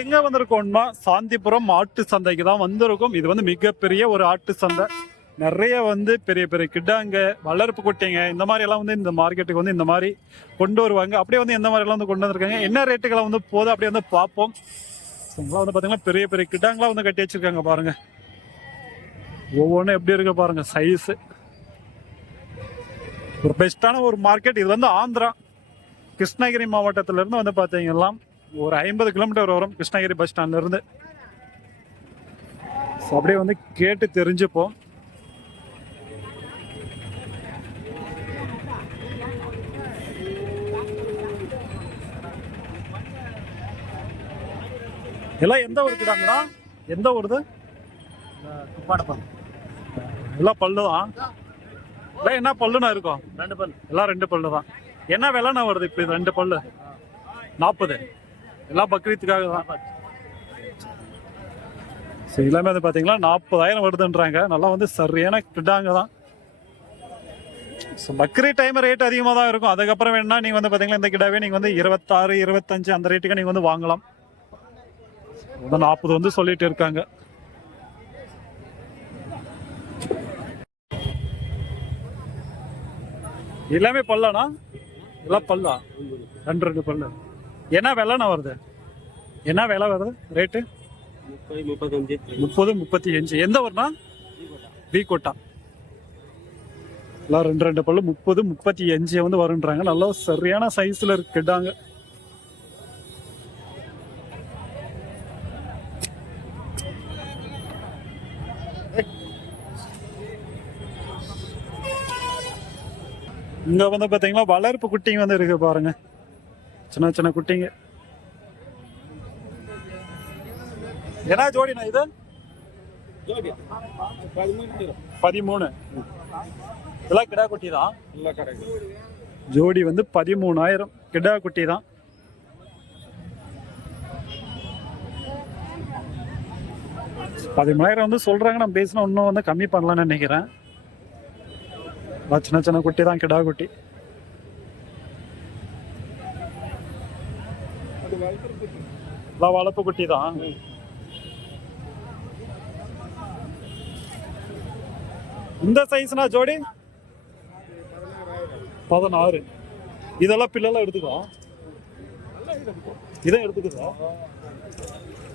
எங்க வந்திருக்கோம்னா சாந்திபுரம் ஆட்டு சந்தைக்கு தான் வந்திருக்கும். இது வந்து மிகப்பெரிய ஒரு ஆட்டு சந்தை. நிறைய வந்து பெரிய பெரிய கிட்டாங்க, வளர்ப்பு குட்டைங்க, இந்த மாதிரி எல்லாம் வந்து இந்த மார்க்கெட்டுக்கு வந்து இந்த மாதிரி கொண்டு வருவாங்க. அப்படியே வந்து எந்த மாதிரி எல்லாம் வந்து கொண்டு வந்திருக்காங்க, என்ன ரேட்டுகளை வந்து போதும் அப்படியே வந்து பார்ப்போம். இங்கெல்லாம் வந்து பாத்தீங்கன்னா பெரிய பெரிய கிட்டாங்களாம் வந்து கட்டி வச்சிருக்காங்க பாருங்க. ஒவ்வொன்றும் எப்படி இருக்கு பாருங்க சைஸ். ஒரு பெஸ்டான ஒரு மார்க்கெட். இது வந்து ஆந்திரா கிருஷ்ணகிரி மாவட்டத்துல இருந்து வந்து பாத்தீங்கன்னா ஒரு 50 கிலோமீட்டர் வரும் கிருஷ்ணகிரி பஸ் ஸ்டாண்ட்ல இருந்து. அப்படியே வந்து கேட்டு தெரிஞ்சுப்போம். எல்லாம் எந்த ஊர் கிடாங்களா? எந்த ஊருது? எல்லாம் பல்லுதான். எல்லாம் என்ன பல்லுனா இருக்கும்? 2 பல்லு. எல்லாம் 2 பல்லு தான். என்ன விலைண்ணா வருது இப்போ இது 2 பல்லு? 40. எல்லாம் பக்ரீத்துக்காக தான். சரி, எல்லாமே வந்து பார்த்தீங்களா 40,000 வருதுன்றாங்க. நல்லா வந்து சரியான கிட்டாங்க தான். பக்ரீத் டைம் ரேட் அதிகமாக தான் இருக்கும். அதுக்கப்புறம் வேணா நீங்கள் வந்து பார்த்தீங்கன்னா இந்த கிடாவே நீங்கள் வந்து 26, 25 அந்த ரேட்டுக்கு நீங்கள் வந்து வாங்கலாம். 40 வந்து சொல்லிட்டு இருக்காங்க. எல்லாமே பல்லானா? எல்லாம் பல்லா? 2 பல்லு. என்ன விலைண்ணா வருது? என்ன விலை வருது ரேட்டு? 30, 35. எந்த ஊர்னா? B quota. எல்லாம் 2 பல்லு 30, 35 வந்து வருன்றாங்க. நல்லா சரியான சைஸ்ல இருக்குடாங்க. இங்க வந்து பாத்தீங்கன்னா வளர்ப்பு குட்டிங்க வந்து இருக்கு பாருங்க. சின்ன சின்ன குட்டிங்க. என்ன ஜோடினா இது? 13. இதெல்லாம் கிடா குட்டி தான். ஜோடி வந்து 13,000 கிடா குட்டி தான். $13,000 வந்து சொல்றாங்க. நம்ம பேசினா இன்னும் வந்து கம்மி பண்ணலாம்னு நினைக்கிறேன். சின்ன சின்ன குட்டி தான், கிடா குட்டி. வளர்ப்பு குட்டி தான். இந்த சைஸ்னா ஜோடி 16. இதெல்லாம் பிள்ளெல்லாம் எடுத்துக்கோ. இதை எடுத்துக்குதா?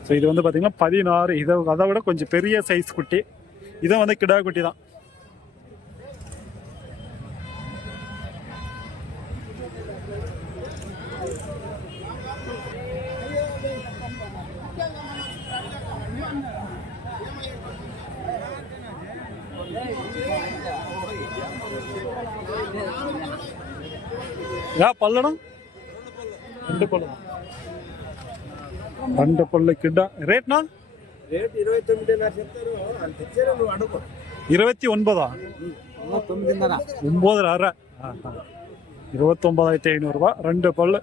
ஸோ இது வந்து பார்த்தீங்கன்னா 16. இதை அதை விட கொஞ்சம் பெரிய சைஸ் குட்டி. இதை வந்து கிடா குட்டி தான். பல்லனா? 2 பல்லு தான். 2 பல்லு கிட்டா. ரேட்னா? 29. 9,500. 29,500 ரூபாய் 2 பல்லு.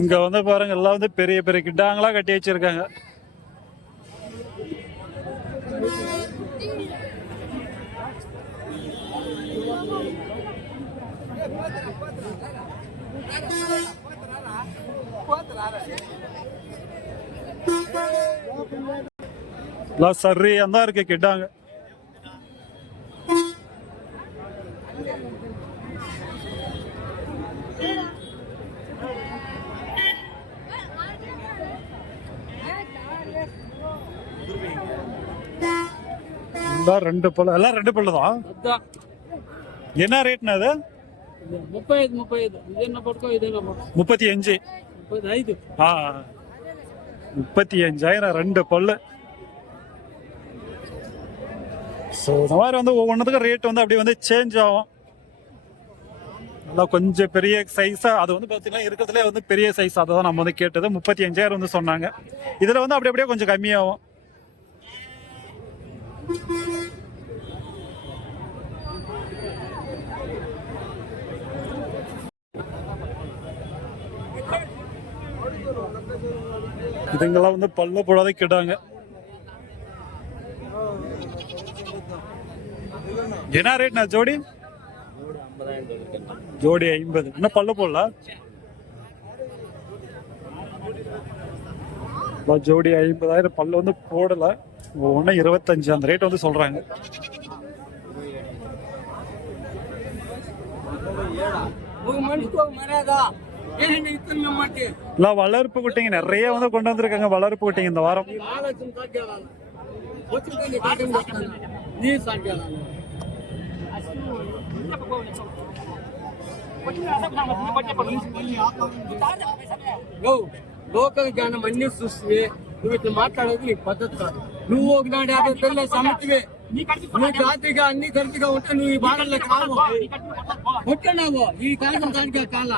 இங்க வந்து பாருங்க எல்லாம் வந்து பெரிய பெரிய கிட்டாங்களா கட்டி வச்சிருக்காங்க. சரி அந்த இருக்கு கிட்டாங்க. ரெண்டு பல்லு எல்லாம் 2 பல்லு தான். என்ன ரேட்னா அது? 35. 35. 35,000 2 பல்லு. ஸோ இந்த மாதிரி வந்து ஒவ்வொன்றுத்துக்கும் ரேட் வந்து அப்படியே வந்து சேஞ்ச் ஆகும். நல்லா கொஞ்சம் பெரிய சைஸா அது வந்து பார்த்தீங்கன்னா இருக்கிறதுலே வந்து பெரிய சைஸ், அதை தான் நம்ம வந்து கேட்டது. 35,000 வந்து சொன்னாங்க. இதில் வந்து அப்படி அப்படியே கொஞ்சம் கம்மியாகும். இதுங்கெல்லாம் வந்து பல்ல போடாத கிடாங்க. என்ன ரேட்னா ஜோடி? ஜோடி 50. இன்னும் பல்ல போடல. ஜோடி 50,000 பல்ல வந்து போடல. ஒன்னு 25 அந்த ரேட் வந்து சொல்றாங்க. வளர்ப்பு குட்டிங்க நிறைய வந்து கொண்டு வந்திருக்காங்க. வளர்ப்பு குட்டிங்க இந்த வாரம். లోకల్ జ్ఞానం అన్ని చూస్తే నువ్వు ఇట్లా మాట్లాడేది నీకు పద్ధతి కాదు. నువ్వు ఒకనాడు 50 పిల్లలు సమతివే, నువ్వు జాతిగా అన్ని కలిసిగా ఉంటే నువ్వు ఈ బాధల్లోకి రావు. కొట్టనావు ఈ కాలం దానిగా కాల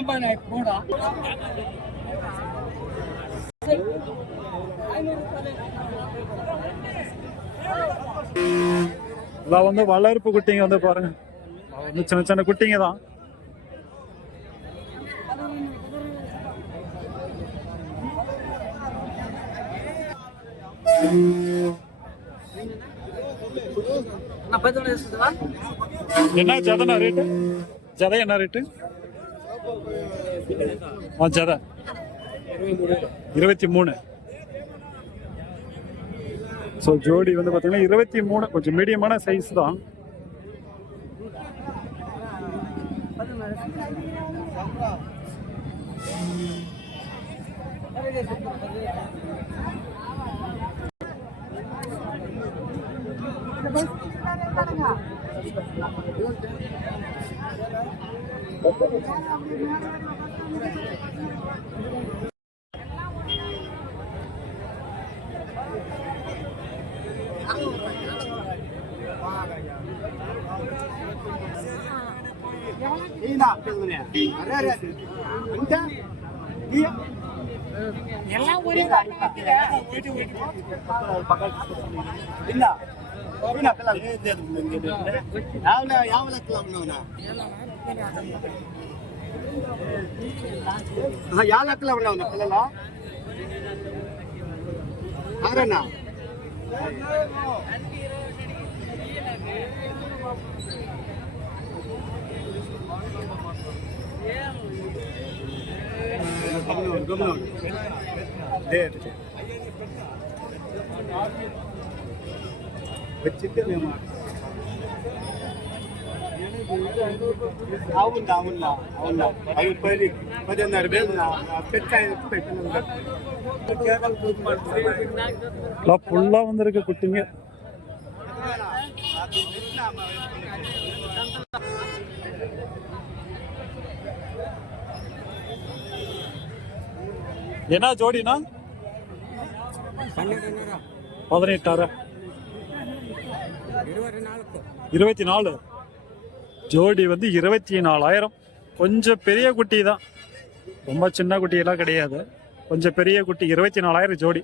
అబ్బాయి కూడా வந்து வளர்ப்பு குட்டிங்க வந்து பாருங்க. சின்ன சின்ன குட்டிங்க தான். என்ன ஜதனா ரேட்டு? ஜதை என்ன ரேட்டு? ஜதை 23. ஸோ ஜோடி வந்து பார்த்தீங்கன்னா 23, கொஞ்சம் மீடியமான சைஸ் தான். எல்லாம் ஒரே இல்ல ಯಾವ ಲಕ್ಕಲ್ಲ ಅವನ పిల్లల ఆరన్నా వచ్చింటే మేము అవునా అవునా అవునా అవి 10,500 ஃபுல்லா வந்திருக்கு குட்டிங்க. என்ன ஜோடினா 18,000 24. ஜோடி வந்து 24,000. கொஞ்சம் பெரிய குட்டி தான், ரொம்ப சின்ன குட்டியெல்லாம் கிடையாது. கொஞ்சம் பெரிய குட்டி 24,000 ஜோடி.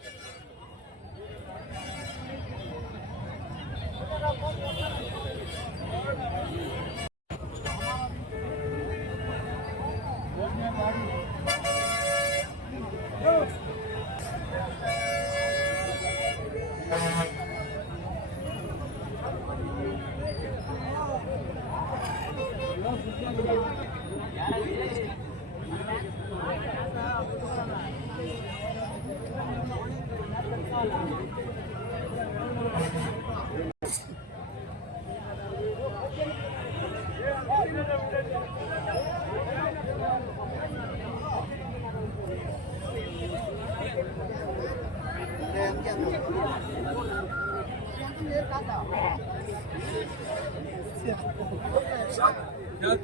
சரி,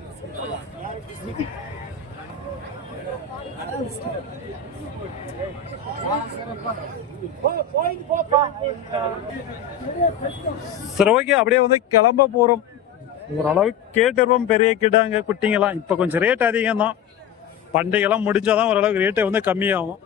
ஓகே, அப்படியே வந்து கிளம்ப போறோம். ஓரளவுக்கு கேட்டுருவோம் பெரிய கிடாங்க குட்டிங்கெல்லாம். இப்போ கொஞ்சம் ரேட் அதிகம் தான். பண்டிகைலாம் முடிஞ்சாதான் ஓரளவுக்கு ரேட்டு வந்து கம்மியாகும்.